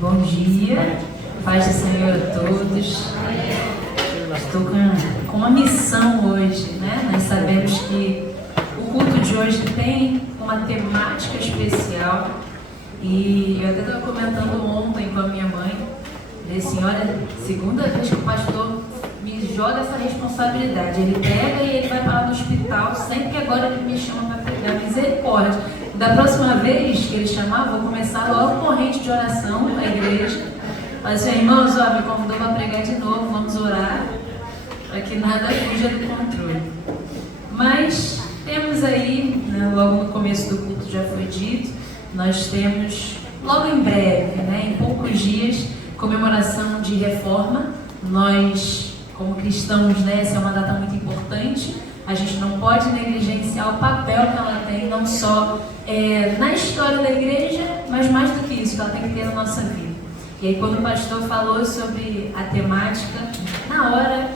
Bom dia, paz do Senhor a todos. Estou com uma missão hoje, né? Nós sabemos que o culto de hoje tem uma temática especial e eu até estava comentando ontem com a minha mãe, falei assim, olha, segunda vez que o pastor me joga essa responsabilidade, ele pega e ele vai parar no hospital, sempre que agora ele me chama para pregar, misericórdia. Da próxima vez que ele chamar, vou começar logo corrente de oração na igreja. Falei assim, irmãos, ó, me convidou para pregar de novo, vamos orar, para que nada fuja do controle. Mas temos aí, né, logo no começo do culto já foi dito, nós temos logo em breve, né, em poucos dias, comemoração de reforma. Nós, como cristãos, né, essa é uma data muito importante. A gente não pode negligenciar o papel que ela tem, não só na história da igreja, mas mais do que isso, que ela tem que ter na nossa vida. E aí, quando o pastor falou sobre a temática, na hora,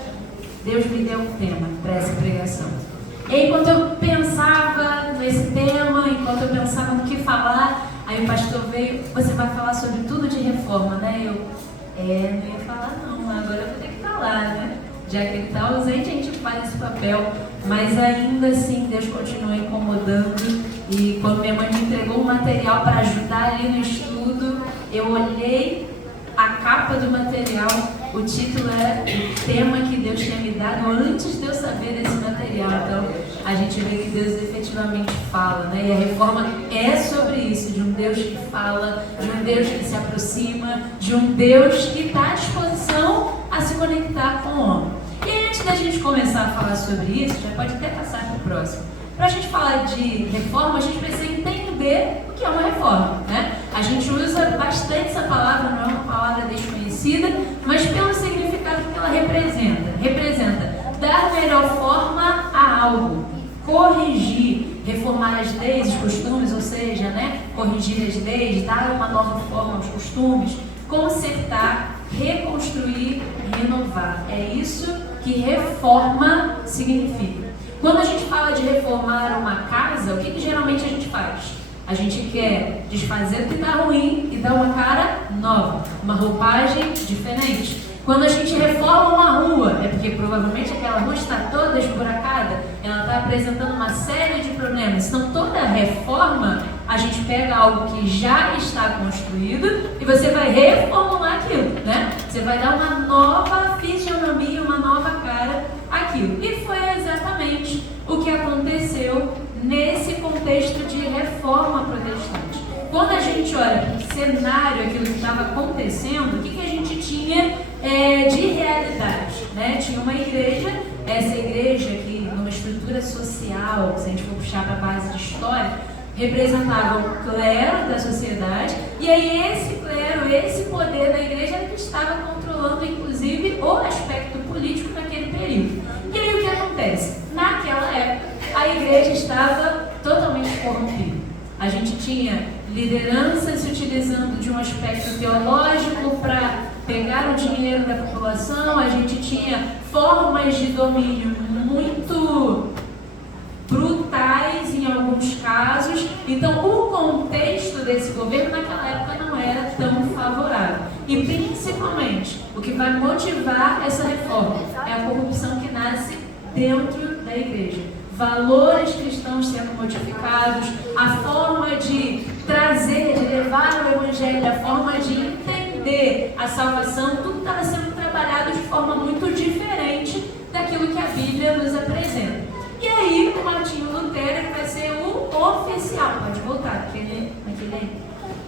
Deus me deu um tema para essa pregação. E aí, enquanto eu pensava nesse tema, enquanto eu pensava no que falar, aí o pastor veio, você vai falar sobre tudo de reforma, né? Eu, não ia falar não, agora eu vou ter que falar, né? Já que ele está ausente, a gente faz esse papel, mas ainda assim Deus continua incomodando. E quando minha mãe me entregou o material para ajudar ali no estudo, eu olhei a capa do material, o título era o tema que Deus tinha me dado antes de eu saber desse material. Então a gente vê que Deus efetivamente fala, né? E a reforma é sobre isso, de um Deus que fala, de um Deus que se aproxima, de um Deus que está à disposição a se conectar com o homem. E antes da gente começar a falar sobre isso, já pode até passar para o próximo. Para a gente falar de reforma, a gente precisa entender o que é uma reforma, né? A gente usa bastante essa palavra, não é uma palavra desconhecida, mas pelo significado que ela representa. Representa dar melhor forma a algo, corrigir, reformar as leis, os costumes, ou seja, né? Corrigir as leis, dar uma nova forma aos costumes, consertar, reconstruir, renovar. É isso que reforma significa. Quando a gente fala de reformar uma casa, o que geralmente a gente faz? A gente quer desfazer o que está ruim e dar uma cara nova, uma roupagem diferente. Quando a gente reforma uma rua, é porque provavelmente aquela rua está toda esburacada, ela está apresentando uma série de problemas. Então toda reforma, a gente pega algo que já está construído e você vai reformular aquilo, né? Você vai dar uma nova fisionomia, uma nova cara àquilo. E foi exatamente o que aconteceu nesse contexto de reforma protestante. Quando a gente olha para o cenário, aquilo que estava acontecendo, o que a gente tinha de realidade, né? Tinha uma igreja, essa igreja que numa estrutura social, se a gente for puxar para a base de história, representava o clero da sociedade, e aí esse clero, esse poder da igreja era que estava controlando inclusive o aspecto político naquele período. E aí o que acontece? Naquela época, a igreja estava totalmente corrompida. A gente tinha lideranças se utilizando de um aspecto teológico para pegar o dinheiro da população, a gente tinha formas de domínio muito brutais em alguns casos. Então o contexto desse governo naquela época não era tão favorável. E principalmente, o que vai motivar essa reforma é a corrupção que nasce dentro da igreja. Valores cristãos sendo modificados, a forma de trazer, de levar o evangelho, a forma de entender a salvação, tudo estava sendo trabalhado de forma muito diferente daquilo que a Bíblia nos apresenta. E aí o Martinho Lutero vai ser o oficial, pode voltar, aquele aí.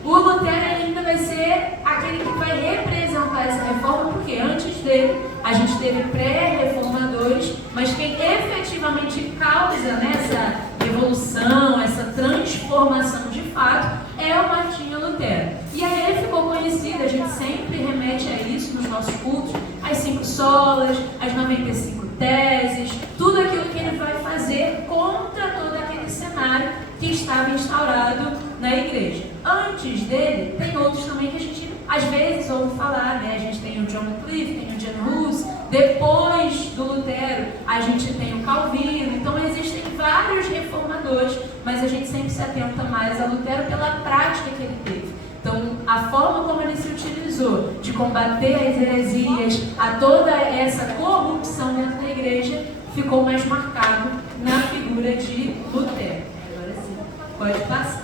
O Lutero ainda vai ser aquele que vai representar essa reforma, porque antes dele a gente teve pré-reformadores, mas quem efetivamente causa nessa revolução, essa transformação de fato, é o Martinho Lutero. E aí ele ficou conhecido, a gente sempre remete a isso nos nossos cultos, as 5 solas, as 95 teses, tudo aquilo que ele vai fazer contra todo aquele cenário que estava instaurado na igreja. Antes dele, tem outros também que a gente às vezes ouve falar, né? A gente tem o John Wycliffe, tem o John Hus, depois do Lutero a gente tem o Calvino. Então existem vários reformadores, mas a gente sempre se atenta mais a Lutero pela prática que ele teve. Então a forma como ele se utilizou de combater as heresias, a toda essa corrupção dentro da igreja, ficou mais marcado na figura de Lutero. Agora sim, pode passar.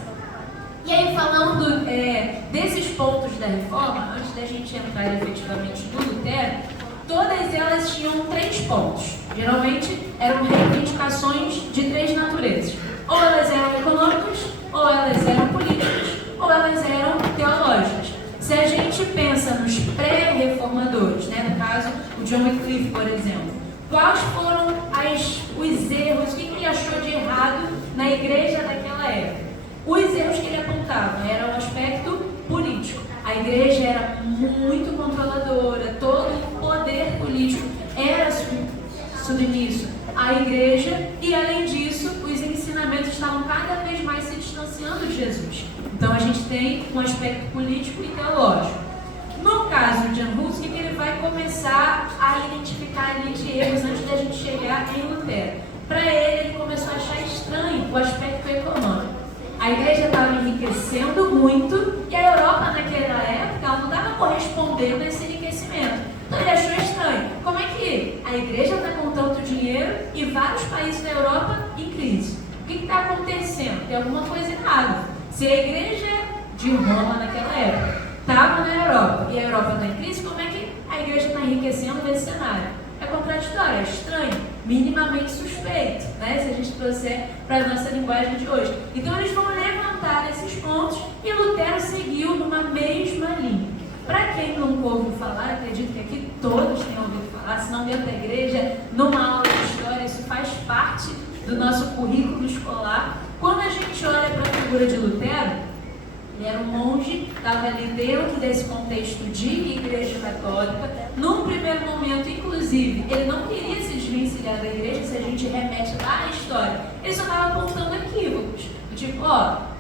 E aí, falando desses pontos da reforma, antes da gente entrar efetivamente no Lutero, todas elas tinham 3 pontos. Geralmente eram reivindicações de 3 naturezas. Ou elas eram econômicas, ou elas eram políticas, ou elas eram teológicas. Se a gente pensa nos pré-reformadores, né, no caso o John Wycliffe, por exemplo, quais foram os erros, o que ele achou de errado na igreja daquela época? Os erros que ele apontava eram o aspecto político. A igreja era muito controladora, todo o poder político era submisso à igreja e, além disso, os ensinamentos estavam cada vez mais se distanciando de Jesus. Então, a gente tem um aspecto político e teológico. No caso de Jan Hus, o que ele vai começar a identificar ali de erros antes da gente chegar em Lutero? Para ele começou a achar estranho o aspecto econômico. A igreja estava enriquecendo muito e a Europa, naquela época, ela não estava correspondendo a esse enriquecimento. Então ele achou estranho. Como é que a igreja está com tanto dinheiro e vários países da Europa em crise? O que está acontecendo? Tem alguma coisa errada. Se a igreja de Roma, naquela época, estava na Europa e a Europa está em crise, como é que a igreja está enriquecendo nesse cenário? É contraditório, é estranho, minimamente suspeito, né? Se a gente trouxer para a nossa linguagem de hoje. Então eles vão levantar esses pontos e Lutero seguiu numa mesma linha. Para quem nunca ouviu falar, acredito que aqui todos tenham ouvido falar, se não dentro da igreja, numa aula de história, isso faz parte do nosso currículo escolar. Quando a gente olha para a figura de Lutero, ele era um monge, estava ali dentro desse contexto de igreja católica. Num primeiro momento, inclusive, ele não queria se desvencilhar da igreja, se a gente remete lá à história. Ele só estava apontando equívocos. Tipo,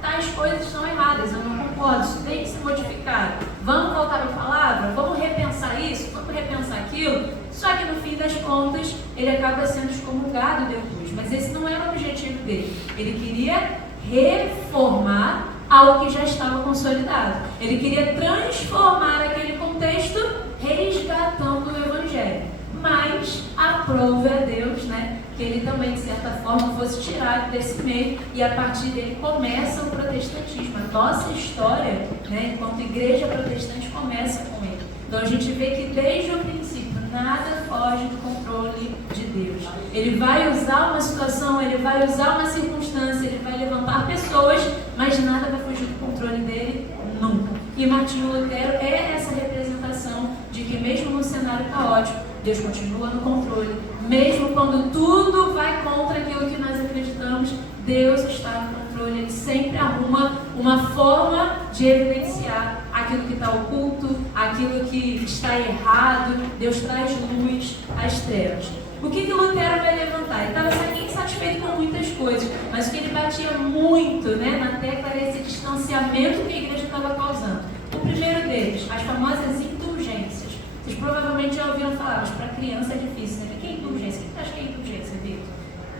tais coisas estão erradas, eu não concordo, isso tem que ser modificado. Vamos voltar para a palavra? Vamos repensar isso? Vamos repensar aquilo? Só que no fim das contas, ele acaba sendo excomungado depois. Mas esse não era o objetivo dele. Ele queria reformar algo que já estava consolidado. Ele queria transformar aquele contexto resgatando o Evangelho. Mas aprove a Deus, né, que ele também, de certa forma, fosse tirado desse meio e a partir dele começa o protestantismo. A nossa história, né, enquanto igreja protestante, começa com ele. Então a gente vê que desde o princípio nada foge do controle de Deus. Ele vai usar uma situação, ele vai usar uma circunstância, ele vai levantar pessoas, mas nada vai fugir do controle dele nunca. E Martinho Lutero é essa representação de que mesmo no cenário caótico, Deus continua no controle. Mesmo quando tudo vai contra aquilo que nós acreditamos, Deus está no controle. Ele sempre arruma uma forma de evidenciar aquilo que está oculto, aquilo que está errado. Deus traz luz às trevas. O que Lutero vai levantar? Ele estava insatisfeito com muitas coisas, mas o que ele batia muito, né, na tecla era esse distanciamento que a igreja estava causando. O primeiro deles, as famosas indulgências. Vocês provavelmente já ouviram falar, mas para criança é difícil, né? O que é indulgência? O que você acha que é indulgência, Vitor?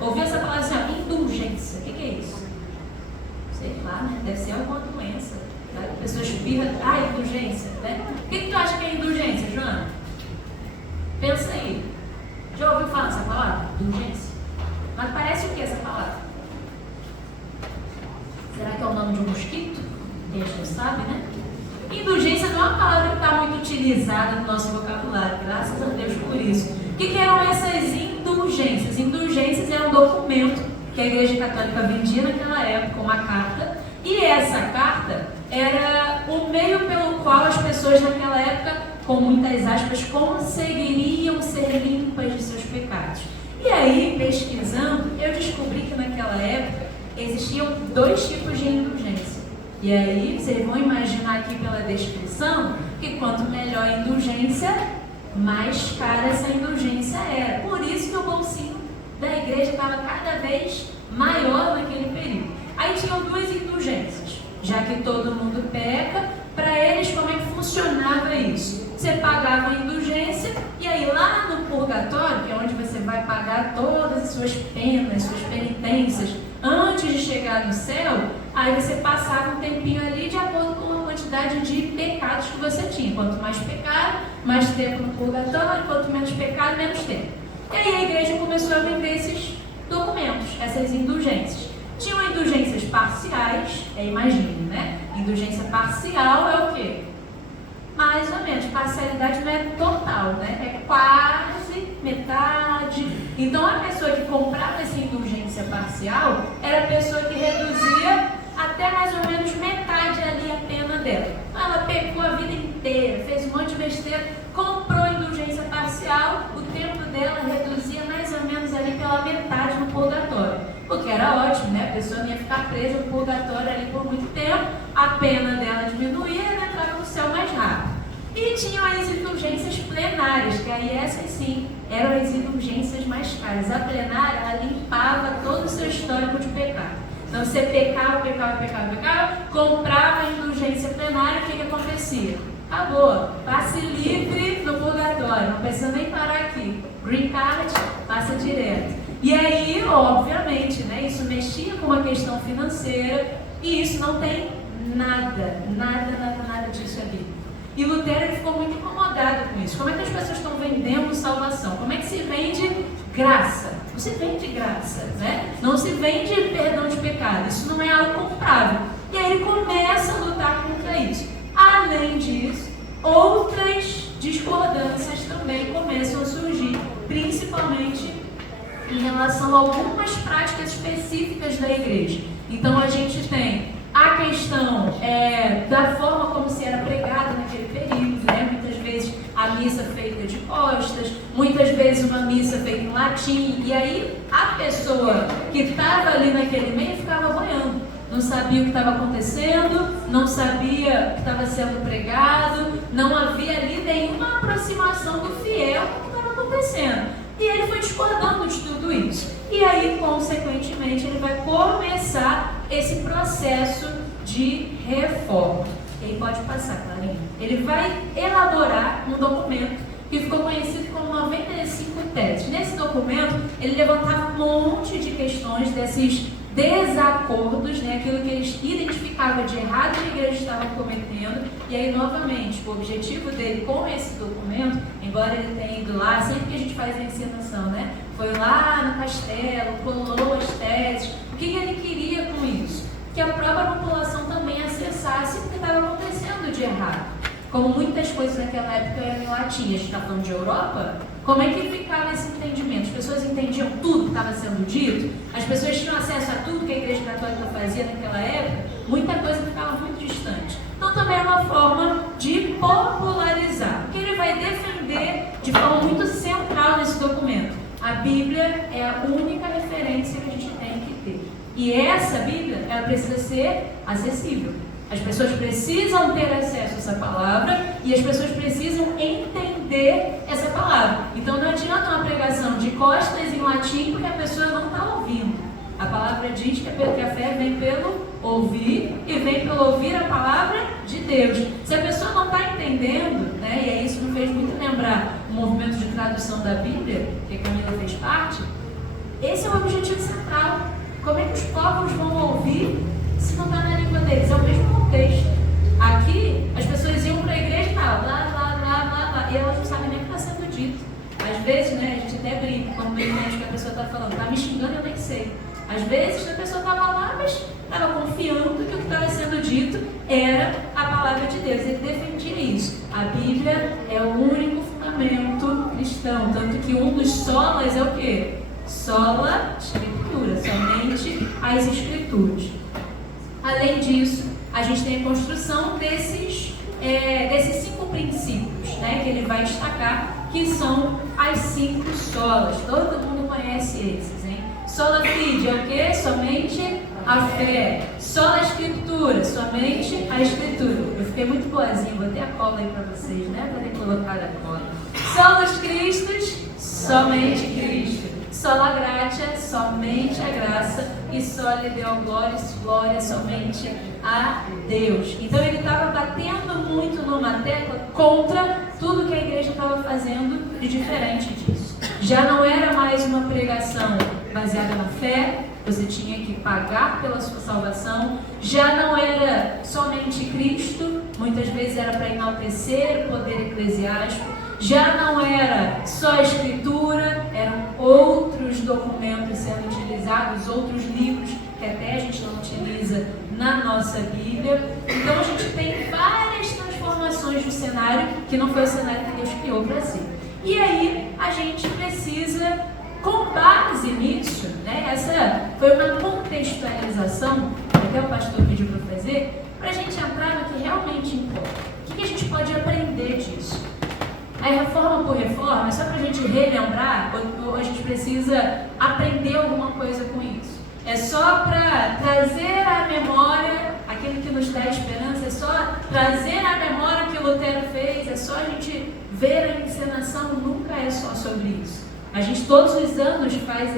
Ouviu essa palavra assim, indulgência. O que é isso? Sei lá, né? Deve ser alguma doença. Tá? A pessoa espirra, indulgência, né? O que tu acha que é indulgência, Joana? Pensa aí. Já ouviu falar dessa palavra? Indulgência? Mas parece o que essa palavra? Será que é o nome de um mosquito? A gente não sabe, né? Indulgência não é uma palavra que está muito utilizada no nosso vocabulário, graças a Deus por isso. O que eram essas indulgências? Indulgências era um documento que a Igreja Católica vendia naquela época, uma carta, e essa carta era o meio pelo qual as pessoas naquela época, com muitas aspas, conseguiriam ser limpas de seus pecados. E aí, pesquisando, eu descobri que naquela época existiam 2 tipos de indulgência. E aí, vocês vão imaginar aqui pela descrição que quanto melhor a indulgência, mais cara essa indulgência era. Por isso que o bolsinho da igreja estava cada vez maior naquele período. Aí tinham 2 indulgências. Já que todo mundo peca, para eles como é que funcionava isso? Você pagava a indulgência e aí lá no purgatório, que é onde você vai pagar todas as suas penas, suas penitências, antes de chegar no céu, aí você passava um tempinho ali de acordo com quantidade de pecados que você tinha. Quanto mais pecado, mais tempo no purgatório, quanto menos pecado, menos tempo. E aí a igreja começou a vender esses documentos, essas indulgências. Tinham indulgências parciais, imagine, né? Indulgência parcial é o quê? Mais ou menos, parcialidade não é total, né? É quase metade. Então a pessoa que comprava essa indulgência parcial era a pessoa que reduzia até mais ou menos metade ali a pena dela. Então ela pecou a vida inteira, fez um monte de besteira, comprou indulgência parcial, o tempo dela reduzia mais ou menos ali pela metade no purgatório. O que era ótimo, né? A pessoa não ia ficar presa no purgatório ali por muito tempo, a pena dela diminuía e ela entrava no céu mais rápido. E tinham as indulgências plenárias, que aí essas sim eram as indulgências mais caras. A plenária, ela limpava todo o seu histórico de pecado. Então você pecava, comprava a indulgência plenária, o que acontecia? Acabou, passe livre no purgatório, não precisa nem parar aqui. Green card, passa direto. E aí, obviamente, né, isso mexia com uma questão financeira e isso não tem nada disso ali. E Lutero ele ficou muito incomodado com isso. Como é que as pessoas estão vendendo salvação? Como é que se vende graça? Não se vende graça, né? Não se vende perdão de pecado. Isso não é algo comprável. E aí ele começa a lutar contra isso. Além disso, outras discordâncias também começam a surgir, principalmente em relação a algumas práticas específicas da igreja. Então a gente tem a questão da forma como se era pregado naquele período, né? Muitas vezes a missa feita de costas, muitas vezes uma missa feita em latim, e aí a pessoa que estava ali naquele meio ficava boiando, não sabia o que estava acontecendo, não sabia o que estava sendo pregado, não havia ali nenhuma aproximação do fiel com o que estava acontecendo. E ele foi discordando de tudo isso. E aí, consequentemente, ele vai começar esse processo de reforma. Ele pode passar, Clarinha. Ele vai elaborar um documento que ficou conhecido como 95 Teses. Nesse documento, ele levantava um monte de questões desses desacordos, né, aquilo que eles identificavam de errado que a igreja estava cometendo. E aí, novamente, o objetivo dele com esse documento, embora ele tenha ido lá, sempre que a gente faz a encenação, né, foi lá no castelo, colou as teses. O que ele queria com isso? Que a própria população também acessasse o que estava acontecendo de errado. Como muitas coisas naquela época eram em latim, a gente está falando de Europa, como é que ficava esse entendimento? As pessoas entendiam tudo que estava sendo dito? As pessoas tinham acesso a tudo que a Igreja Católica fazia naquela época? Muita coisa ficava muito distante. Então também é uma forma de popularizar, que ele vai defender de forma muito central nesse documento. A Bíblia é a única referência que a gente tem que ter. E essa Bíblia, ela precisa ser acessível. As pessoas precisam ter acesso a essa palavra e as pessoas precisam entender essa palavra. Então não adianta uma pregação de costas em latim porque a pessoa não está ouvindo. A palavra diz que a fé vem pelo ouvir e vem pelo ouvir a palavra de Deus. Se a pessoa não está entendendo, né, e aí isso me fez muito lembrar o movimento de tradução da Bíblia, que a Camila fez parte, esse é o objetivo central. Como é que os povos vão ouvir se não está na língua deles? É o mesmo contexto. Aqui, as pessoas iam para a igreja e estavam lá, e elas não sabem nem o que está sendo dito. Às vezes, né, a gente até brinca, quando não entende o que a pessoa está falando, está me xingando, eu nem sei. Às vezes, a pessoa estava lá, mas estava confiando que o que estava sendo dito era a palavra de Deus. Ele defendia isso. A Bíblia é o único fundamento cristão, tanto que um dos solas é o quê? Sola Escritura, somente as Escrituras. Além disso, a gente tem a construção desses 5 princípios, né, que ele vai destacar, que são as 5 solas. Todo mundo conhece esses, hein? Sola Fide é o quê? Somente a fé. Sola Escritura, somente a Escritura. Eu fiquei muito boazinha, botei a cola aí para vocês, né, para ter colocado a cola. Solos Christus, somente Cristo. Sola Gratia, somente a graça, e soli Deo Glóris, glória somente a Deus. Então ele estava batendo muito numa tecla contra tudo que a igreja estava fazendo de diferente disso. Já não era mais uma pregação baseada na fé, você tinha que pagar pela sua salvação. Já não era somente Cristo, muitas vezes era para enaltecer o poder eclesiástico, já não era só a escritura, eram outros documentos sendo utilizados, outros livros que até a gente não utiliza na nossa Bíblia. Então a gente tem várias transformações do cenário, que não foi o cenário que Deus criou para si. E aí a gente precisa, com base nisso, né, essa foi uma contextualização que até o pastor pediu para fazer, para a gente entrar no que realmente importa. O que a gente pode aprender disso? A reforma por reforma é só para a gente relembrar, ou a gente precisa aprender alguma coisa com isso? É só para trazer à memória aquilo que nos dá esperança, é só trazer à memória o que Lutero fez, é só a gente ver a encenação, nunca é só sobre isso. A gente todos os anos faz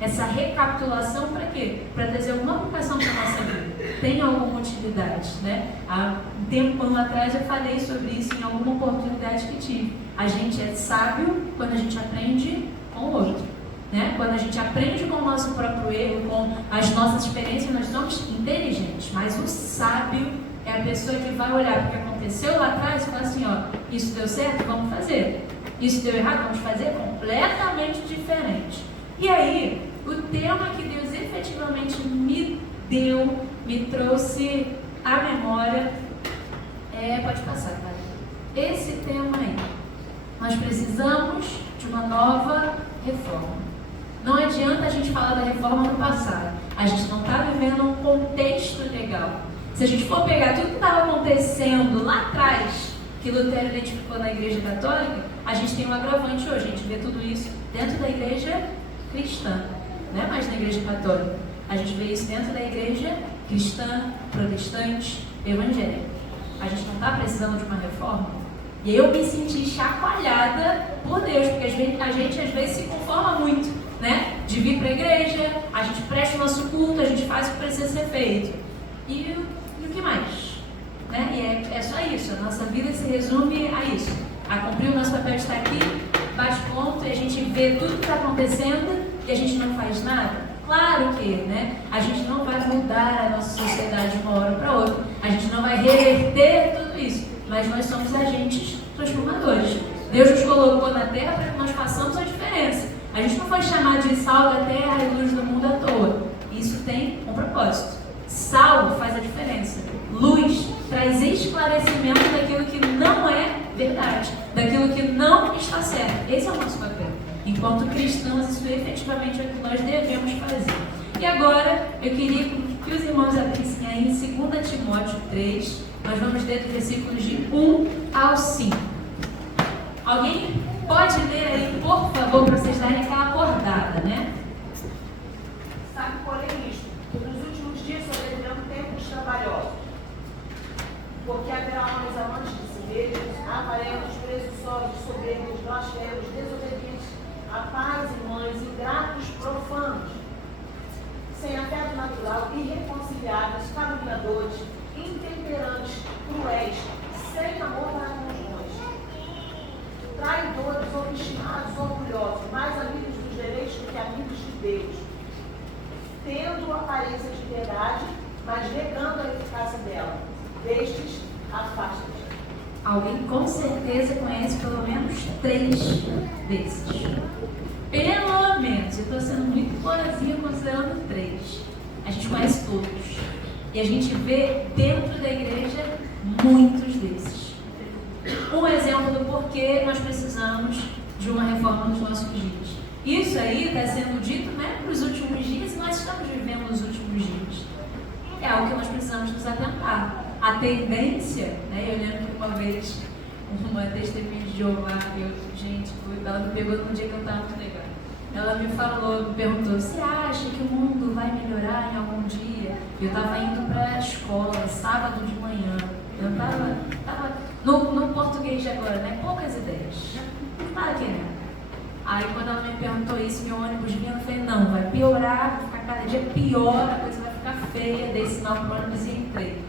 essa recapitulação para quê? Para trazer alguma aplicação para a nossa vida. Tem alguma utilidade, né? Há um tempo atrás eu falei sobre isso em alguma oportunidade que tive. A gente é sábio quando a gente aprende com o outro, né? Quando a gente aprende com o nosso próprio erro, com as nossas experiências, nós somos inteligentes. Mas o sábio é a pessoa que vai olhar para o que aconteceu lá atrás e falar assim, ó, isso deu certo? Vamos fazer. Isso deu errado? Vamos fazer completamente diferente. E aí, o tema que Deus efetivamente me deu, me trouxe à memória, pode passar, cara. Esse tema aí. Nós precisamos de uma nova reforma. Não adianta a gente falar da reforma no passado. A gente não está vivendo um contexto legal. Se a gente for pegar tudo que estava acontecendo lá atrás, que Lutero identificou na Igreja Católica, a gente tem um agravante hoje. A gente vê tudo isso dentro da Igreja cristã, não é mais na Igreja Católica. A gente vê isso dentro da Igreja cristã, protestante, evangélica. A gente não está precisando de uma reforma? E eu me senti chacoalhada por Deus, porque a gente às vezes se conforma muito, né? De vir para a igreja, a gente presta o nosso culto, a gente faz o que precisa ser feito. E o que mais? Né? E é só isso, a nossa vida se resume a isso. A cumprir o nosso papel de estar aqui, bate ponto, e a gente vê tudo que está acontecendo e a gente não faz nada. Claro que, né, a gente não vai mudar a nossa sociedade de uma hora para outra, a gente não vai reverter tudo isso, mas nós somos agentes transformadores. Deus nos colocou na terra para que nós façamos a diferença. A gente não foi chamado de sal da terra e luz do mundo à toa. Isso tem um propósito. Sal faz a diferença. Luz traz esclarecimento daquilo que não é verdade, daquilo que não está certo. Esse é o nosso papel. Enquanto cristãos, isso efetivamente é o que nós devemos fazer. E agora, eu queria que os irmãos abrissem aí em 2 Timóteo 3. Nós vamos ler dos versículos de 1 ao 5. Alguém pode ler aí, por favor, para vocês darem aquela acordada, né? Sabe, porém, isto, que nos últimos dias sobrevirão tempos trabalhosos, porque haverá homens amantes de si mesmos, avarentos, presunçosos, soberbos, blasfemos, desobedientes a pais e mães, ingratos, profanos, sem afeto natural, irreconciliáveis, caluniadores, intemperantes, cruéis, sem amor para com os bons, traidores, obstinados, orgulhosos, mais amigos dos deleites do que amigos de Deus, tendo aparência de piedade, mas negando a eficácia dela. Destes, afasta-te. Alguém com certeza conhece pelo menos 3 desses. Pelo menos. Eu estou sendo muito boazinha considerando 3. A gente conhece todos. E a gente vê dentro da igreja muitos desses. Um exemplo do porquê nós precisamos de uma reforma nos nossos dias. Isso aí está sendo dito, né, para os últimos dias, e nós estamos vivendo os últimos dias. É algo que nós precisamos nos atentar. A tendência, né, eu lembro que uma vez, uma testemunha de Jeová, ela me pegou num dia que eu estava muito legal. Ela me falou, me perguntou, você acha que o mundo vai melhorar em algum dia? Eu estava indo para a escola, sábado de manhã. Eu estava no português de agora, né? Poucas ideias. Para que não? Aí quando ela me perguntou isso, meu ônibus vinha, eu falei, não, vai piorar, vai ficar cada dia pior, a coisa vai ficar feia, dei sinal pro ônibus e entrei.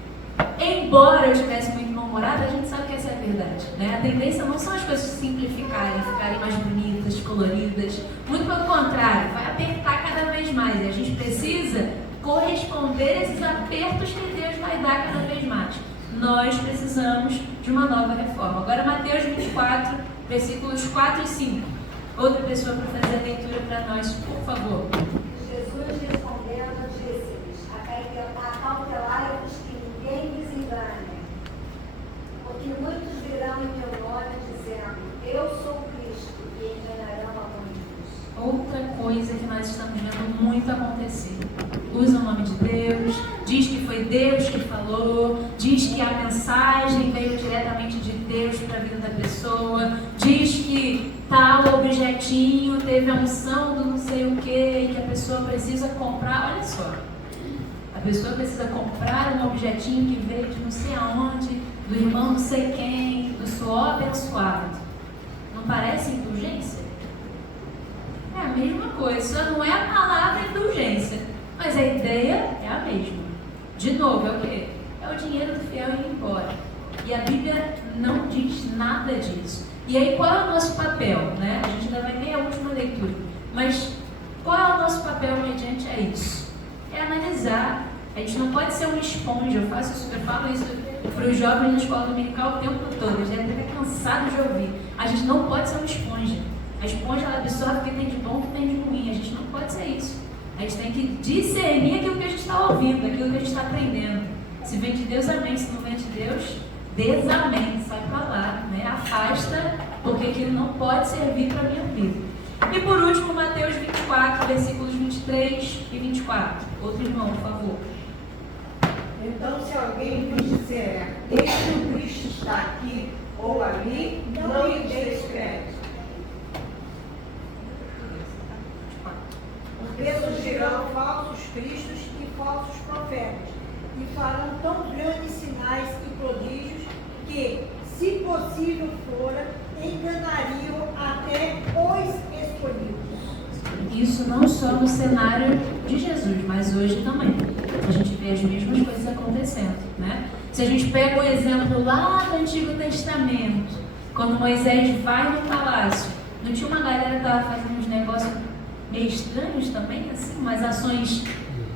Embora eu estivesse muito mal-humorada, a gente sabe que essa é a verdade, né? A tendência não são as coisas simplificarem, ficarem mais bonitas, coloridas. Muito pelo contrário, vai apertar cada vez mais. E a gente precisa corresponder a esses apertos que Deus vai dar cada vez mais. nós precisamos de uma nova reforma. Agora, Mateus 24, versículos 4 e 5. Outra pessoa para fazer a leitura para nós, por favor. Jesus respondendo, disse-lhes: acautelai-vos que ninguém vos engane, porque muitos virão em meu nome dizendo: eu sou Cristo, e enganarão a muitos. Outra coisa que nós estamos vendo muito acontecer. Usa o nome de Deus, diz que foi Deus que falou, diz que a mensagem veio diretamente de Deus para a vida da pessoa, diz que tal objetinho teve a unção do não sei o que a pessoa precisa comprar. Olha só, a pessoa precisa comprar um objetinho que veio de não sei aonde, do irmão não sei quem, do suor abençoado. Não parece indulgência? É a mesma coisa, só não é a palavra indulgência, mas a ideia é a mesma. De novo, é o quê? É o dinheiro do fiel indo embora. E a Bíblia não diz nada disso. E aí, qual é o nosso papel? Né? A gente ainda vai ter a última leitura. Mas qual é o nosso papel mediante a isso? É analisar. A gente não pode ser uma esponja. Eu falo isso para os jovens na escola dominical o tempo todo. Eles devem estar cansados de ouvir. A gente não pode ser uma esponja. A esponja, ela absorve o que tem de bom e o que tem de ruim. A gente não pode ser isso. A gente tem que discernir aquilo que a gente está ouvindo, aquilo que a gente está aprendendo. Se vem de Deus, amém. Se não vem de Deus, desamém. Sai para lá, né? Afasta, porque aquilo não pode servir para a minha vida. E por último, Mateus 24, versículos 23 e 24. Outro irmão, por favor. Então, se alguém vos disser: eis que o Cristo está aqui ou ali, não lhe deis crédito. Porque surgirão falsos cristos e falsos profetas, e farão tão grandes sinais e prodígios que, se possível fora, enganariam até os escolhidos. Isso não só no cenário de Jesus, mas hoje também. A gente vê as mesmas coisas acontecendo, né? Se a gente pega o exemplo lá do Antigo Testamento, quando Moisés vai no palácio, não tinha uma galera que estava fazendo uns negócios meio estranhos também, assim, umas ações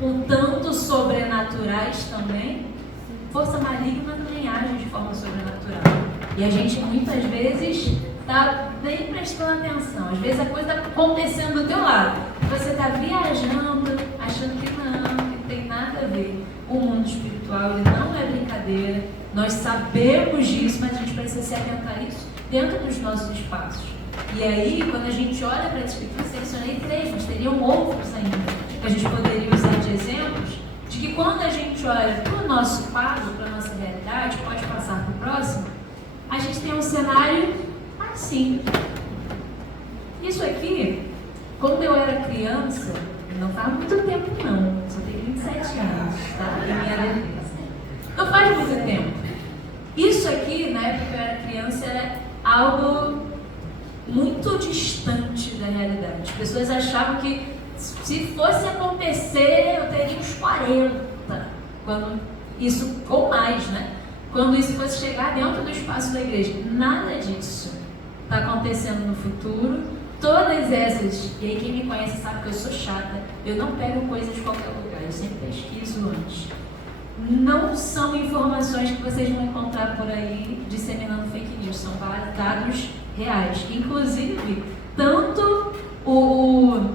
um tanto sobrenaturais também? Força maligna também age de forma sobrenatural. E a gente muitas vezes está nem prestando atenção. Às vezes a coisa está acontecendo do teu lado. Você está viajando, achando que não tem nada a ver. O mundo espiritual, ele não é brincadeira. Nós sabemos disso, mas a gente precisa se atentar a isso dentro dos nossos espaços. E aí, quando a gente olha para a Escritura, selecionei 3, mas teriam outros ainda, que a gente poderia usar de exemplos, de que quando a gente olha para o nosso quadro, para a nossa realidade, pode passar para o próximo, a gente tem um cenário assim. Isso aqui, quando eu era criança, não faz muito tempo não, só tenho 27 anos, tá? Em minha defesa. Não faz muito tempo. Isso aqui, na época que eu era criança, era algo muito distante da realidade. As pessoas achavam que se fosse acontecer, eu teria uns 40, quando isso, ou mais, né? Quando isso fosse chegar dentro do espaço da igreja. Nada disso está acontecendo no futuro. Todas essas, e aí quem me conhece sabe que eu sou chata, eu não pego coisas de qualquer lugar, eu sempre pesquiso antes. Não são informações que vocês vão encontrar por aí disseminando fake news, são dados reais. Inclusive, tanto o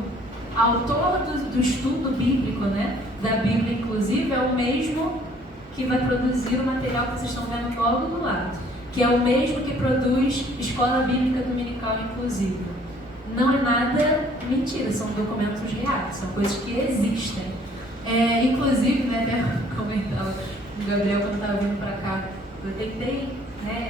autor do estudo bíblico, né, da Bíblia, inclusive, é o mesmo que vai produzir o material que vocês estão vendo logo do lado, que é o mesmo que produz Escola Bíblica Dominical Inclusiva. Não é nada mentira, são documentos reais, são coisas que existem. Inclusive, né, até comentava o Gabriel quando estava vindo para cá, eu tentei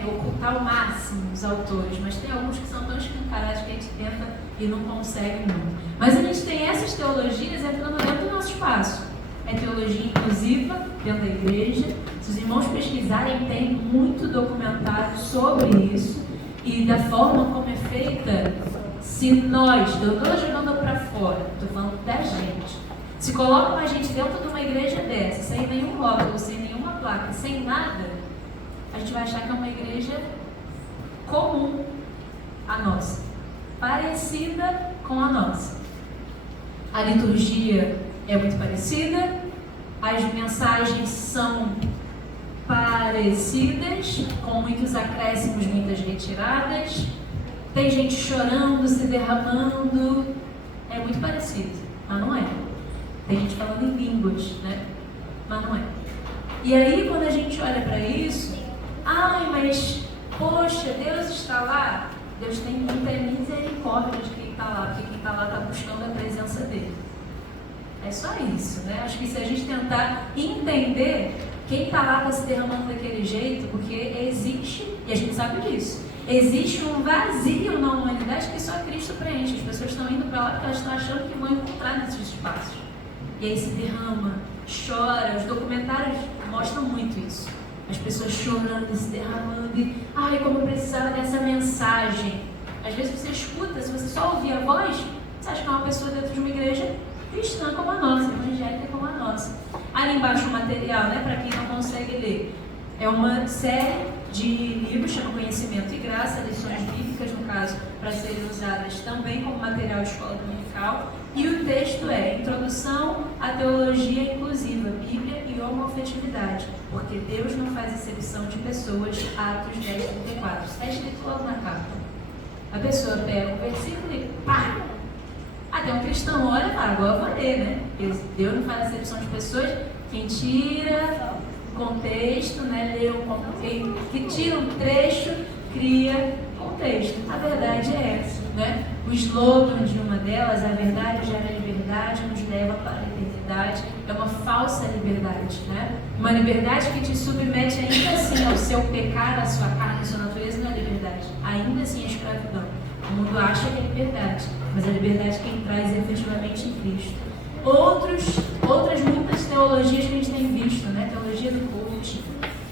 ocultar ao máximo os autores, mas tem alguns que são tão escancarados que a gente tenta e não consegue muito. Mas a gente tem essas teologias entrando dentro do nosso espaço. É teologia inclusiva dentro da igreja. Se os irmãos pesquisarem, tem muito documentário sobre isso e da forma como é feita. Se nós, eu estou jogando para fora, estou falando da gente, se colocam a gente dentro de uma igreja dessa, sem nenhum rótulo, sem nenhuma placa, sem nada, a gente vai achar que é uma igreja comum a nossa, parecida com a nossa. A liturgia é muito parecida, as mensagens são para parecidas, com muitos acréscimos, muitas retiradas. Tem gente chorando, se derramando. É muito parecido, mas não é. Tem gente falando em línguas, né? Mas não é. E aí, quando a gente olha para isso, ai, mas, poxa, Deus está lá. Deus tem muita misericórdia de quem está lá, porque quem está lá está buscando a presença dele. É só isso, né? Acho que se a gente tentar entender quem está lá está se derramando daquele jeito, porque existe, e a gente sabe disso, existe um vazio na humanidade que só Cristo preenche. As pessoas estão indo para lá porque elas estão achando que vão encontrar nesses espaços. E aí se derrama, chora. Os documentários mostram muito isso. As pessoas chorando e se derramando. E, ai, como eu precisava dessa mensagem. Às vezes você escuta, se você só ouvir a voz, você acha que é uma pessoa dentro de uma igreja cristã como a nossa, evangélica como a nossa. Ali embaixo o material, né, para quem não consegue ler. É uma série de livros, chama Conhecimento e Graça, lições bíblicas, no caso, para serem usadas também como material de escola dominical. E o texto é Introdução à Teologia Inclusiva, Bíblia e Homoafetividade, porque Deus não faz exceção de pessoas, Atos 10:34. Está escrito logo na capa. A pessoa pega o versículo e pá! Até um cristão olha e fala, agora eu vou ler, né? Deus não faz exceção de pessoas. Quem tira contexto, né? Que tira um trecho, cria contexto. A verdade é essa, né? O slogan de uma delas, a verdade gera liberdade, nos leva para a eternidade. É uma falsa liberdade, né? Uma liberdade que te submete ainda assim ao seu pecado, à sua carne, à sua natureza, não é liberdade. Ainda assim é escravidão. O mundo acha que é liberdade, mas a liberdade quem traz é efetivamente em Cristo. Outras muitas teologias que a gente tem visto, né? Teologia do coaching.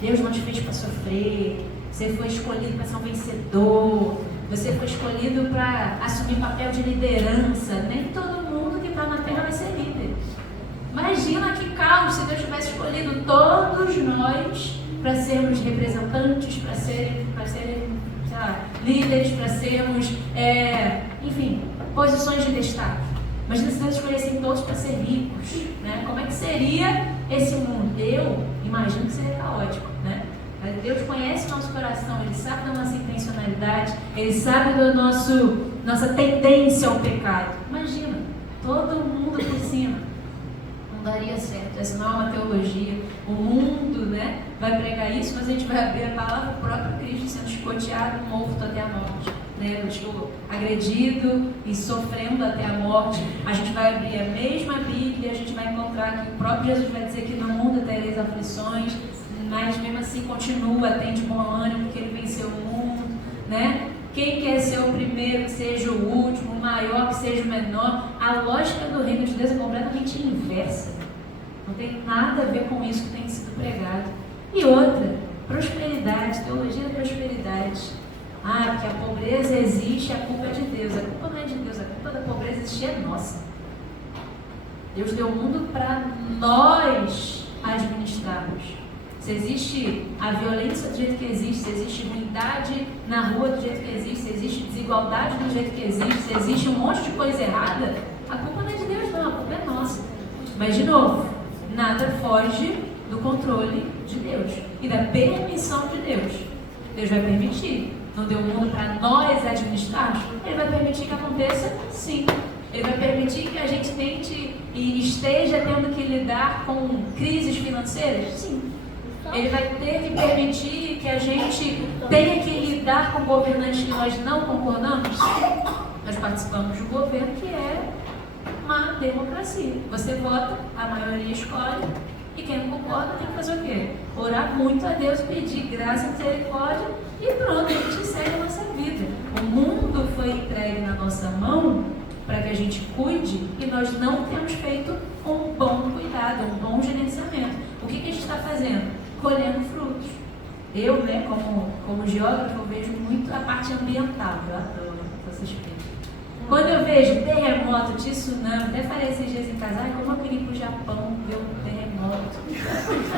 Deus não te fez para sofrer. Você foi escolhido para ser um vencedor. Você foi escolhido para assumir papel de liderança. Nem todo mundo que está na terra vai ser líder. Imagina que caos se Deus tivesse escolhido todos nós para sermos representantes, para serem sei lá, líderes, para sermos, enfim, posições de destaque. Mas se Deus escolhessem todos para ser ricos, né? Como é que seria esse mundo? Eu imagino que seria caótico, né? Deus conhece o nosso coração, Ele sabe da nossa intencionalidade, Ele sabe da nossa tendência ao pecado. Imagina, todo mundo por cima. Não daria certo, essa não é uma teologia. O mundo, né, vai pregar isso, mas a gente vai abrir a palavra do próprio Cristo sendo escoteado, morto até a morte, né? Agredido e sofrendo até a morte. A gente vai abrir a mesma Bíblia, a gente vai encontrar que o próprio Jesus vai dizer que no mundo tereis aflições, mas mesmo assim continua, tem de bom ânimo, porque Ele venceu o mundo, né? Quem quer ser o primeiro, que seja o último, o maior, que seja o menor. A lógica do reino de Deus é completamente inversa. Não tem nada a ver com isso que tem sido pregado. E outra, prosperidade, teologia da prosperidade. Porque a pobreza existe, a culpa é de Deus. A culpa não é de Deus, a culpa da pobreza existir é nossa. Deus deu o mundo para nós administrarmos. Se existe a violência do jeito que existe, se existe ruindade na rua do jeito que existe, se existe desigualdade do jeito que existe, se existe um monte de coisa errada, a culpa não é de Deus não, a culpa é nossa. Mas de novo, nada foge do controle de Deus e da permissão de Deus. Deus vai permitir. Não deu o mundo para nós administrarmos? Ele vai permitir que aconteça? Sim. Ele vai permitir que a gente tente e esteja tendo que lidar com crises financeiras? Sim. Ele vai ter que permitir que a gente tenha que lidar com governantes que nós não concordamos? Nós participamos de um governo que é uma democracia. Você vota, a maioria escolhe, e quem não concorda tem que fazer o quê? Orar muito a Deus, pedir graça e misericórdia, e pronto, a gente segue a nossa vida. O mundo foi entregue na nossa mão para que a gente cuide, e nós não temos feito um bom cuidado, um bom gerenciamento. O que a gente está fazendo? Colhendo frutos. Eu, né, como geógrafo, eu vejo muito a parte ambiental. Eu adoro essas coisas. Quando eu vejo terremoto, tsunami, até falei esses dias em casa, como eu queria ir para o Japão ver um terremoto,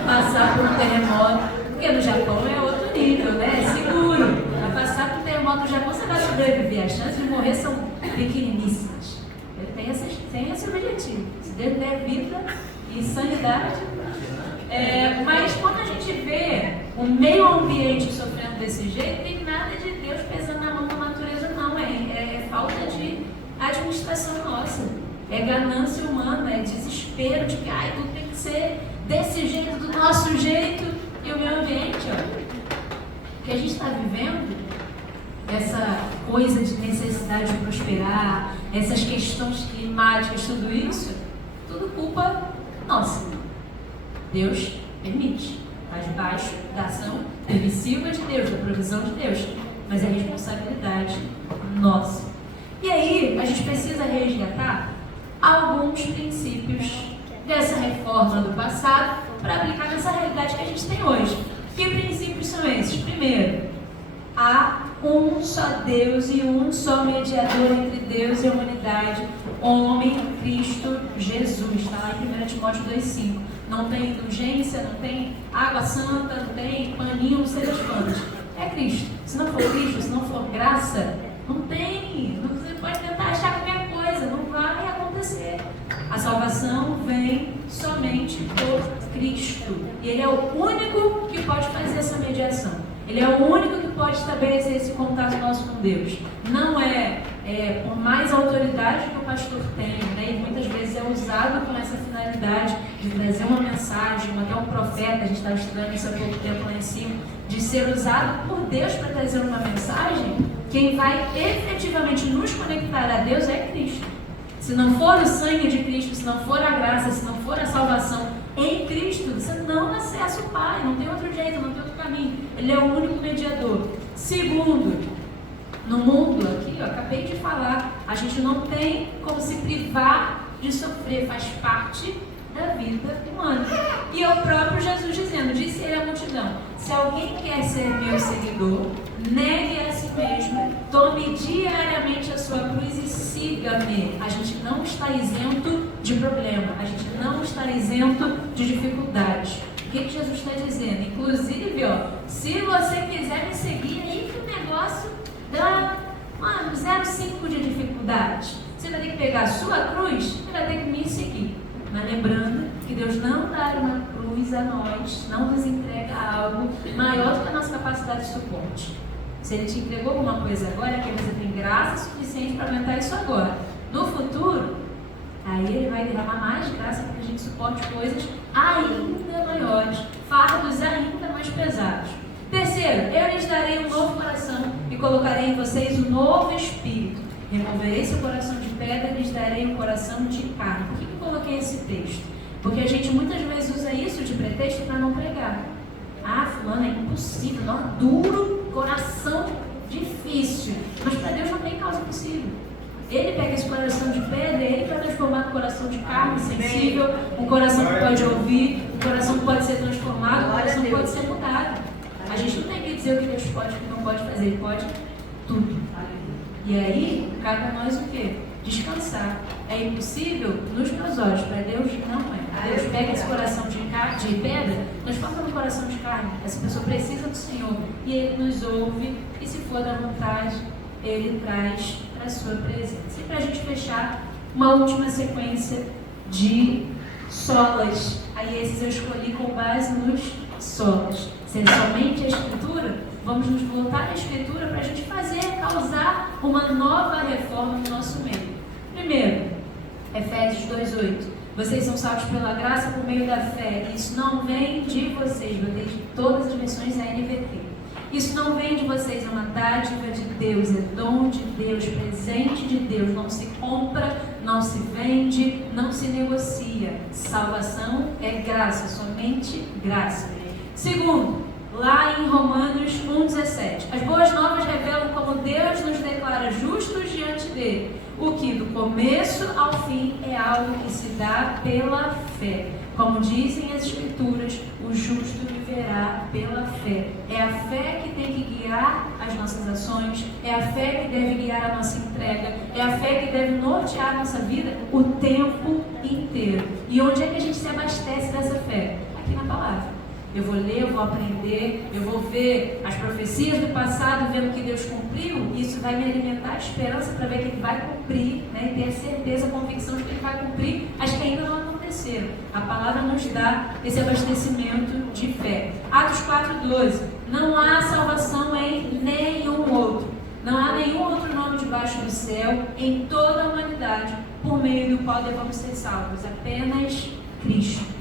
passar por um terremoto, porque no Japão é outro nível, né? É seguro. Para passar por um terremoto no Japão, você vai sobreviver. As chances de morrer são pequeniníssimas. Ele tem esse objetivo. Se Deus der vida e sanidade. Mas quando a gente vê o meio ambiente sofrendo desse jeito, tem nada de Deus pesando na mão da natureza, não. É falta de administração nossa. É ganância humana, é desespero de que tudo tem que ser desse jeito, do nosso jeito. E o meio ambiente, o que a gente está vivendo, essa coisa de necessidade de prosperar, essas questões climáticas, tudo isso, tudo culpa nossa. Deus permite, está debaixo da ação permissiva de Deus, da provisão de Deus, mas é responsabilidade nossa. E aí, a gente precisa resgatar alguns princípios dessa reforma do passado para aplicar nessa realidade que a gente tem hoje. Que princípios são esses? Primeiro, há um só Deus e um só mediador entre Deus e a humanidade, homem, Cristo Jesus. Está lá em 1 Timóteo 2,5. Não tem indulgência, não tem água santa, não tem paninho, não sei das quantas. É Cristo. Se não for Cristo, se não for graça, não tem. Você pode tentar achar qualquer coisa, não vai acontecer. A salvação vem somente por Cristo. E Ele é o único que pode fazer essa mediação. Ele é o único que pode estabelecer esse contato nosso com Deus. Não é por mais autoridade que o pastor tem, né? E muitas vezes é usado com essa finalidade de trazer uma mensagem, até um profeta, a gente estava estudando isso há pouco tempo lá em cima, de ser usado por Deus para trazer uma mensagem. Quem vai efetivamente nos conectar a Deus é Cristo. Se não for o sangue de Cristo, se não for a graça, se não for a salvação em Cristo, você não acessa o Pai, não tem outro jeito, não tem outro caminho. Ele é o único mediador. Segundo, no mundo aqui, acabei de falar, a gente não tem como se privar de sofrer, faz parte da vida humana. E é o próprio Jesus dizendo, disse ele à multidão, se alguém quer ser meu seguidor, negue a si mesmo, tome diariamente a sua cruz e siga-me. A gente não está isento de problema, a gente não está isento de dificuldades. O que Jesus está dizendo? Inclusive, se você quiser me seguir, aí que o negócio dá 0,5 de dificuldade. Você vai ter que pegar a sua cruz e vai ter que me seguir. Mas lembrando que Deus não dá uma cruz a nós, não nos entrega algo maior do que a nossa capacidade de suporte. Se Ele te entregou alguma coisa agora, é que você tem graça suficiente para aguentar isso agora. No futuro, aí Ele vai derramar mais graça para que a gente suporte coisas ainda maiores, fardos ainda mais pesados. Terceiro, eu lhes darei um novo coração e colocarei em vocês um novo espírito. Removerei seu coração de pedra e lhes darei um coração de carne. Por que eu coloquei esse texto? Porque a gente muitas vezes usa isso de pretexto para não pregar. Fulano, é impossível, não, duro, coração difícil. Mas para Deus não tem causa possível. Ele pega esse coração de pedra, Ele vai transformar no coração de carne, sensível, um coração que pode ouvir, um coração que pode ser transformado, um coração que pode ser mudado. A gente não tem que dizer o que Deus pode e o que não pode fazer, Ele pode tudo. E aí, cabe a nós o quê? Descansar. É impossível nos meus olhos, para Deus não é. Deus pega esse coração de pedra, transforma no coração de carne. Essa pessoa precisa do Senhor e Ele nos ouve e, se for da vontade, Ele traz para a sua presença. E para a gente fechar, uma última sequência de solas. Aí esses eu escolhi com base nos solas. Se é somente a Escritura, vamos nos voltar à Escritura para a gente causar uma nova reforma no nosso meio. Primeiro, Efésios 2,8. Vocês são salvos pela graça por meio da fé. Isso não vem de vocês. Botei de todas as versões a NVT. Isso não vem de vocês, é uma dádiva de Deus, é dom de Deus, presente de Deus. Não se compra, não se vende, não se negocia. Salvação é graça, somente graça. Segundo, lá em Romanos 1,17. As boas novas revelam como Deus nos declara justos diante dele. O que do começo ao fim é algo que se dá pela fé. Como dizem as Escrituras, o justo viverá pela fé. É a fé que tem que guiar as nossas ações, é a fé que deve guiar a nossa entrega, é a fé que deve nortear a nossa vida o tempo inteiro. E onde é que a gente se abastece dessa fé? Aqui na palavra. Eu vou ler, eu vou aprender, eu vou ver as profecias do passado, vendo que Deus cumpriu, e isso vai me alimentar a esperança para ver que Ele vai cumprir, né? E ter a certeza, a convicção de que Ele vai cumprir as que ainda não aconteceram. aconteceram. A palavra nos dá esse abastecimento de fé. Atos 4:12. Não há salvação em nenhum outro. Não há nenhum outro nome debaixo do céu, em toda a humanidade, por meio do qual devemos ser salvos. Apenas Cristo.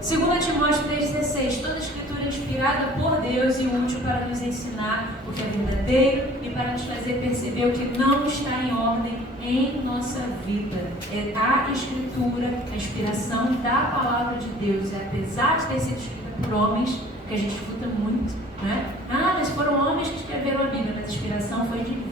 2 Timóteo 3,16. Toda a escritura é inspirada por Deus e útil para nos ensinar o que é verdadeiro e para nos fazer perceber o que não está em ordem em nossa vida. É a escritura, a inspiração da palavra de Deus. E apesar de ter sido escrita por homens, que a gente escuta muito, né? Mas foram homens que escreveram a Bíblia, mas a inspiração foi divina.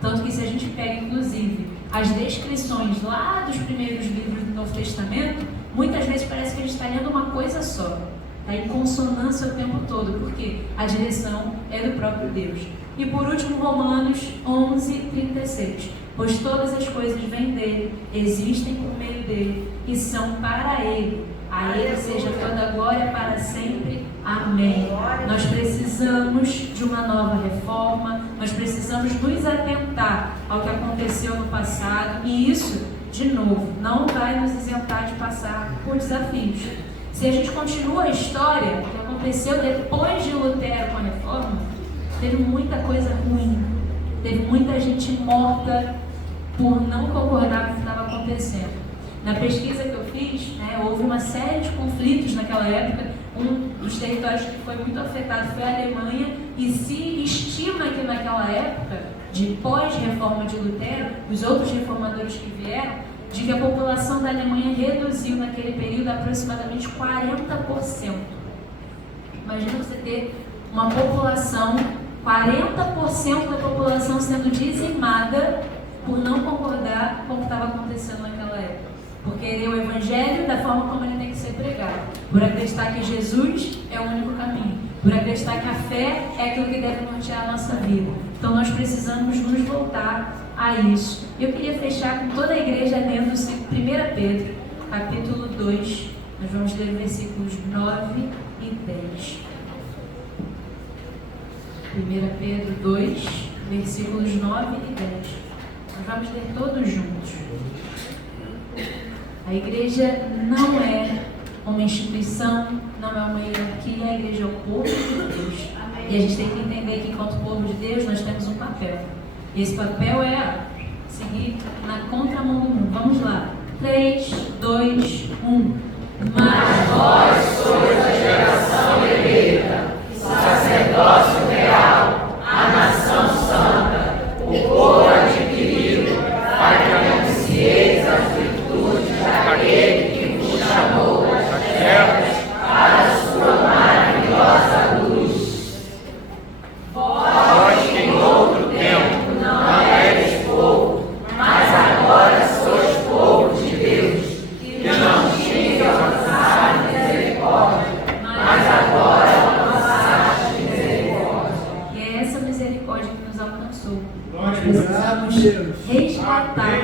Tanto que se a gente pega, inclusive, as descrições lá dos primeiros livros do Novo Testamento, muitas vezes parece que a gente está lendo uma coisa só. Está em consonância o tempo todo, porque a direção é do próprio Deus. E por último, Romanos 11:36. Pois todas as coisas vêm dele, existem por meio dele e são para ele. A ele seja toda a glória para sempre. Amém. Nós precisamos de uma nova reforma, nós precisamos nos atentar ao que aconteceu no passado, e isso, de novo, não vai nos isentar de passar por desafios. Se a gente continua a história, o que aconteceu depois de Lutero com a reforma, teve muita coisa ruim, teve muita gente morta por não concordar com o que estava acontecendo. Na pesquisa que eu fiz, houve uma série de conflitos naquela época. Um dos territórios que foi muito afetado foi a Alemanha, e se estima que naquela época, de pós-reforma de Lutero, os outros reformadores que vieram, de que a população da Alemanha reduziu naquele período aproximadamente 40%. Imagina você ter uma população, 40% da população sendo dizimada por não concordar com o que estava acontecendo naquela época. Por querer o Evangelho da forma como ele tem que ser pregado. Por acreditar que Jesus é o único caminho. Por acreditar que a fé é aquilo que deve nortear a nossa vida. Então nós precisamos nos voltar a isso. Eu queria fechar com toda a igreja lendo 1 Pedro, capítulo 2. Nós vamos ler versículos 9 e 10. 1 Pedro 2, versículos 9 e 10. Nós vamos ler todos juntos. A igreja não é uma instituição, não é uma hierarquia, a igreja é o povo de Deus. Amém. E a gente tem que entender que, enquanto povo de Deus, nós temos um papel. E esse papel é seguir na contramão do mundo. Vamos lá. 3, 2, 1. Mas vós sois a geração eleita, sacerdócio real, a nação santa, o povo adquirido, para que anuncieis as virtudes daquele que vos chamou das trevas para a sua maravilhosa luz. Vós que em outro tempo não eres povo, mas agora sois povo de Deus, que não tinha alcançado misericórdia, mas agora alcançaste misericórdia. E é essa misericórdia que nos alcançou. Nós precisamos resgatar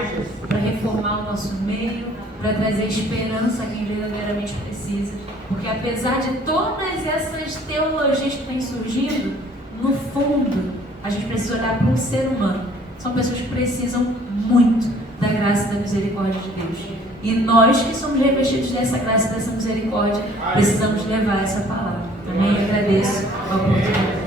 para reformar o nosso meio, para trazer esperança a quem verdadeiramente precisa. Porque apesar de todas essas teologias que têm surgindo, no fundo, a gente precisa olhar para um ser humano. São pessoas que precisam muito da graça e da misericórdia de Deus. E nós que somos revestidos dessa graça e dessa misericórdia, precisamos levar essa palavra. Também agradeço a oportunidade.